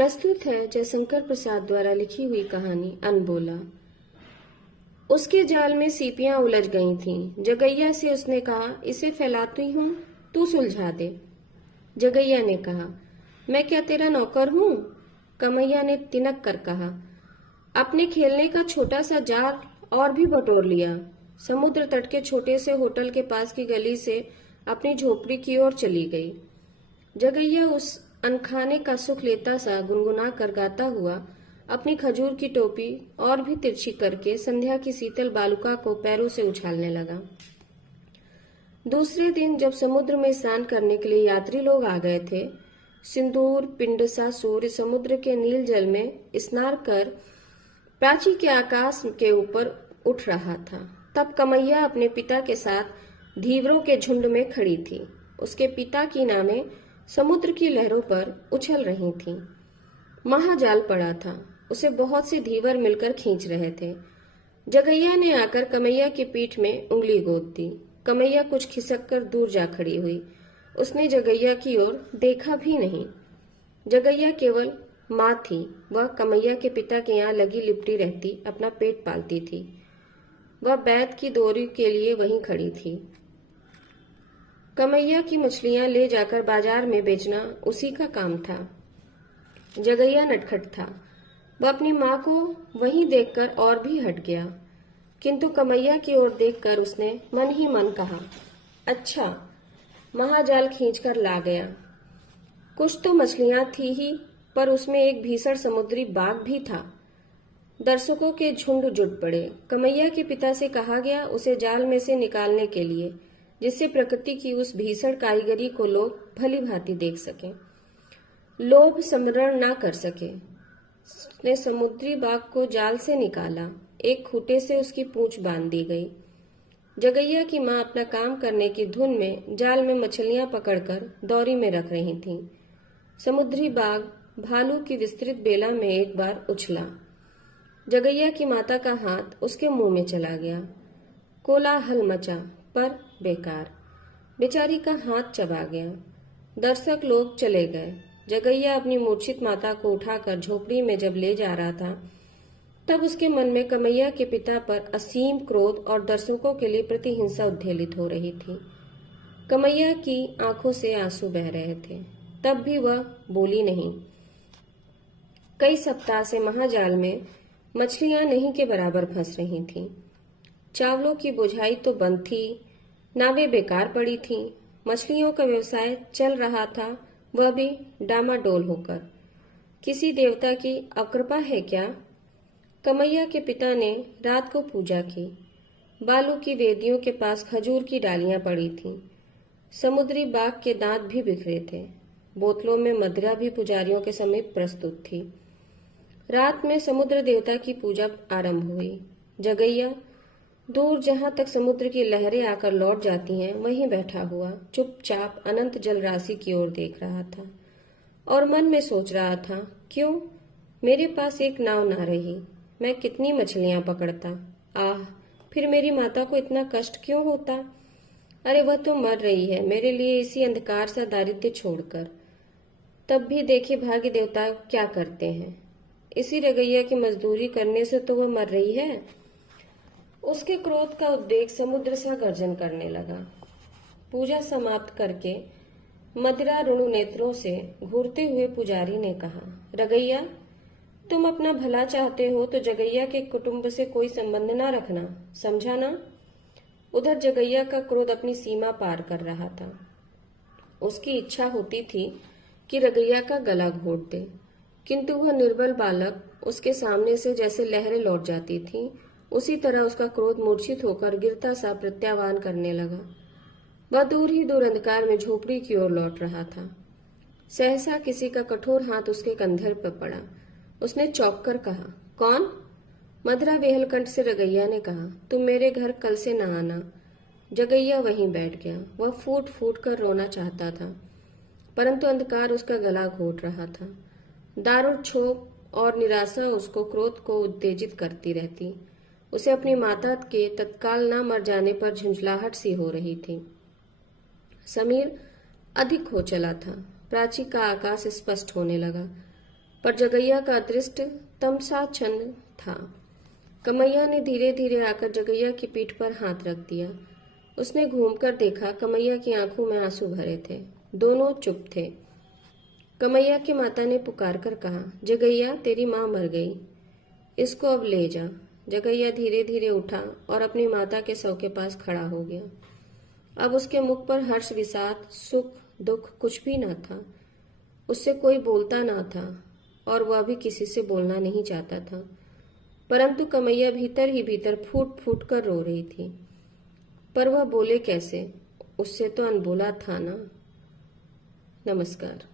प्रस्तुत है जयशंकर प्रसाद द्वारा लिखी हुई कहानी अनबोला। उसके जाल में सीपियां उलझ गई थीं। जगैया से उसने कहा, इसे फैलाती हूं, तू सुलझा दे। जगैया ने कहा, मैं क्या तेरा नौकर हूं? कमैया ने तिनक कर कहा। अपने खेलने का छोटा सा जाल और भी बटोर लिया। समुद्र तट के छोटे से होटल के पास की गली से अपनी झोपड़ी की ओर चली गई। जगैया उस अनखाने का सुख लेता सा गुनगुना कर गाता हुआ अपनी खजूर की टोपी और भी तिरछी करके संध्या की शीतल बालुका को पैरों से उछालने लगा। दूसरे दिन जब समुद्र में स्नान करने के लिए यात्री लोग आ गए थे, सिंदूर पिंड सा सूर्य समुद्र के नील जल में स्नान कर प्राची के आकाश के ऊपर उठ रहा था, तब कमैया अपने पिता के साथ धीवरों के झुंड में खड़ी थी। उसके पिता की नावें समुद्र की लहरों पर उछल रही थीं। महाजाल पड़ा था, उसे बहुत से धीवर मिलकर खींच रहे थे। जगैया ने आकर कमैया की पीठ में उंगली गोद दी। कमैया कुछ खिसक कर दूर जा खड़ी हुई। उसने जगैया की ओर देखा भी नहीं। जगैया केवल माँ थी। वह कमैया के पिता के यहाँ लगी लिपटी रहती अपना पेट पालती थी। वह बैत की डोरी के लिए वहीं खड़ी थी। कमैया की मछलियां ले जाकर बाजार में बेचना उसी का काम था। जगैया नटखट था। वह अपनी माँ को वहीं देखकर और भी हट गया, किंतु कमैया की ओर देखकर उसने मन ही मन कहा, अच्छा, महाजाल खींचकर ला गया। कुछ तो मछलियां थी ही, पर उसमें एक भीषण समुद्री बाघ भी था। दर्शकों के झुंड जुट पड़े। कमैया के पिता से कहा गया उसे जाल में से निकालने के लिए, जिससे प्रकृति की उस भीषण कारीगरी को लोग भली भांति देख सकें, लोभ स्मरण न कर सके। उसने समुद्री बाघ को जाल से निकाला। एक खूंटे से उसकी पूंछ बांध दी गई। जगैया की माँ अपना काम करने की धुन में जाल में मछलियां पकड़कर दौरी में रख रही थीं। समुद्री बाघ भालू की विस्तृत बेला में एक बार उछला। जगैया की माता का हाथ उसके मुंह में चला गया। कोलाहल मचा, पर बेकार। बेचारी का हाथ चबा गया। दर्शक लोग चले गए। जगैया अपनी मूर्छित माता को उठाकर झोपड़ी में जब ले जा रहा था, तब उसके मन में कमैया के पिता पर असीम क्रोध और दर्शकों के लिए प्रतिहिंसा उद्वेलित हो रही थी। कमैया की आंखों से आंसू बह रहे थे, तब भी वह बोली नहीं। कई सप्ताह से महाजाल में मछलियां नहीं के बराबर फंस रही थीं। चावलों की बोझाई तो बंद थी, नावें बेकार पड़ी थीं। मछलियों का व्यवसाय चल रहा था, वह भी डामाडोल होकर। किसी देवता की अकृपा है क्या? कमैया के पिता ने रात को पूजा की। बालू की वेदियों के पास खजूर की डालियां पड़ी थीं। समुद्री बाघ के दांत भी बिखरे थे। बोतलों में मदिरा भी पुजारियों के समीप प्रस्तुत थी। रात में समुद्र देवता की पूजा आरंभ हुई। जगैया दूर जहां तक समुद्र की लहरें आकर लौट जाती हैं, वहीं बैठा हुआ चुपचाप अनंत जल राशि की ओर देख रहा था और मन में सोच रहा था, क्यों मेरे पास एक नाव ना रही, मैं कितनी मछलियां पकड़ता। आह, फिर मेरी माता को इतना कष्ट क्यों होता? अरे वह तो मर रही है मेरे लिए इसी अंधकार सा दारिद्र्य छोड़कर। तब भी देखे भाग्य देवता क्या करते हैं। इसी रगैया की मजदूरी करने से तो वह मर रही है। उसके क्रोध का उद्वेग समुद्र सा गर्जन करने लगा। पूजा समाप्त करके मदिरा ऋणु नेत्रों से घूरते हुए पुजारी ने कहा, रगैया, तुम अपना भला चाहते हो तो जगैया के कुटुंब से कोई संबंध ना रखना, समझा ना? उधर जगैया का क्रोध अपनी सीमा पार कर रहा था। उसकी इच्छा होती थी कि रगैया का गला घोट दे, किंतु वह निर्बल बालक उसके सामने से जैसे लहरें लौट जाती थी, उसी तरह उसका क्रोध मूर्छित होकर गिरता सा प्रत्यावान करने लगा। वह दूर ही दूर अंधकार में झोपड़ी की ओर लौट रहा था। सहसा किसी का कठोर हाथ उसके कंधे पर पड़ा। उसने चौंक कर कहा, कौन? मदिरा बेहलकंठ से रगैया ने कहा, तुम मेरे घर कल से न आना। जगैया वहीं बैठ गया। वह फूट फूट कर रोना चाहता था, परंतु अंधकार उसका गला घोट रहा था। दारुण क्षोभ और निराशा उसको क्रोध को उत्तेजित करती रहती। उसे अपनी माता के तत्काल न मर जाने पर झुंझलाहट सी हो रही थी। समीर अधिक हो चला था। प्राची का आकाश स्पष्ट होने लगा। पर जगैया का दृष्ट तमसाच्छन्न था। कमैया ने धीरे धीरे आकर जगैया की पीठ पर हाथ रख दिया। उसने घूमकर देखा, कमैया की आंखों में आंसू भरे थे। दोनों चुप थे। कमैया की माता ने पुकार कर कहा, जगैया, तेरी माँ मर गई, इसको अब ले जा। जगैया धीरे धीरे उठा और अपनी माता के शव के पास खड़ा हो गया। अब उसके मुख पर हर्ष, विषाद, सुख, दुख कुछ भी न था। उससे कोई बोलता न था और वह भी किसी से बोलना नहीं चाहता था। परंतु कमैया भीतर ही भीतर फूट फूट कर रो रही थी। पर वह बोले कैसे? उससे तो अनबोला था ना। नमस्कार।